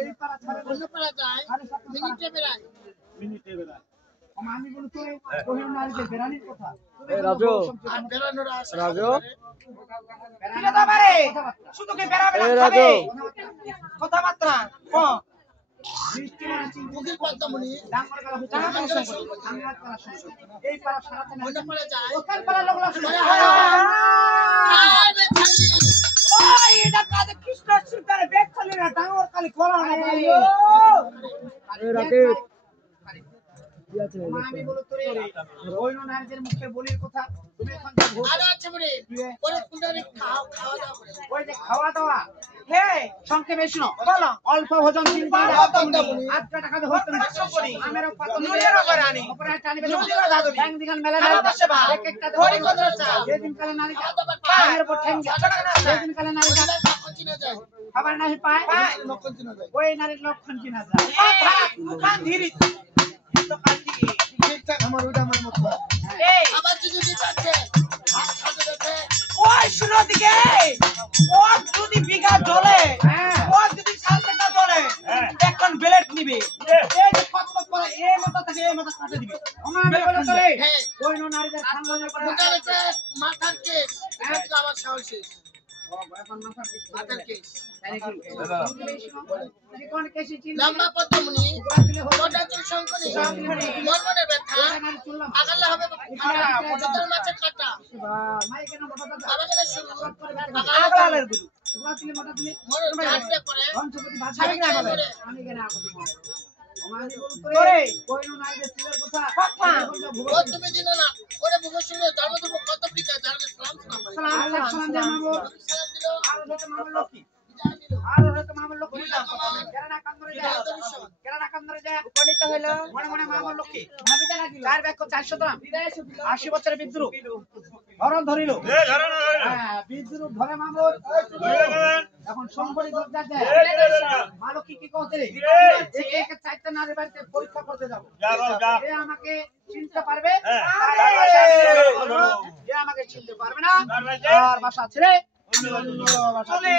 এই পাড়া ছাড়ে অন্য পাড়া যায় মিনিটে বেড়ায় আমি বলি তো কোহিনুর নারীদের বেড়ানির কথা রাজু রাজু কিরে দাবারে শুধু কি বেড়াবে না খাবে কথাবার্তা ক বৃষ্টি মানে চিন্তুকির পদ্মমণি ডাঙ্গর গলা হুতা আঙ্গাত করা শুনছো এই পাড়া সারাতে না অন্য পাড়া যায় ওখান পাড়া লোক লোক শুনে ওই এটা কাজে কৃষ্ণ সুতারে বেক চলে না ডাঙ্গর কালি করা না ভাইও এই রাকিব আমি বলো তোরে ওইনো নারীদের মুখে বলির কথা তুমি এখন যা ভোট আরে আচ্ছা বলি পরে কুন্ডারে খাওয়া দাওয়া করে ওই যে খাওয়া দাওয়া হে সংক্ষেপে শুনো বলো অল্প ভোজন চিন্তা আটটা টাকা দিয়ে হতো না আমেরও কত নুলেরও করে আনি উপরে টানিবে নুলেরও দাদু ব্যাংক দিগান মেলা না এক একটা ধরি কত চা যেদিন কালে নারী আমের উপর ঠ্যাং যেদিন কালে নারী লক্ষণ চিনা যায় খাবার নাই পায় লক্ষণ চিনা যায় ওই নারীর লক্ষণ চিনা যায় কান ধীরে তো কাটি ঠিকঠাক আমার ওটা আমার মত এই আবার যদি পাচ্ছে হাত খাতে দেখে ওই শুনো দিকে ও যদি বিঘা জ্বলে ও যদি সালটা জ্বলে এখন ব্লেড নিবে এই যে কত করে এই মত থেকে এই মত কাটে দিবে আমার বলে করে ওই নারীদের সামনে করে মাথার কেস এটা আবার সাহস শেষ মাথার কেস লম্বা পদ্মমণি মোটাচুল শঙ্কনী মর্মনে ব্যথা আগালে হবে চতুর মাছের কাটা আবাগলে শুরু আগালের গুরু মনে ঝাড়তে করে আমি কেন করে কোইনো নারীদের তিলের কথা ও তুমি দিন না ওরে বুঝো শুনে ধর্ম দেব কত পিতা যারকে সালাম জানাবো সালাম দিলো আর হতে মামা লক্ষ্মী আর হতে মামা লক্ষ্মী কেরানা কান্দরে যায় উপনীত হইল মনে মনে মামা লক্ষ্মী ভাবি জানা দিল 4 বাক্য 400 দাম 80 বছরের বিদ্রোহ ধরন ধরিল হ্যাঁ বিদ্রোহ ধরে মামুর এখন সম্পরি গজ্জা দেয় মা লক্ষ্মী কি করতে রে এক চারটা নারী বাড়িতে পরীক্ষা করতে যাব এ আমাকে চিনতে পারবে এ আমাকে চিনতে পারবে না আর বাসা ছেড়ে চলে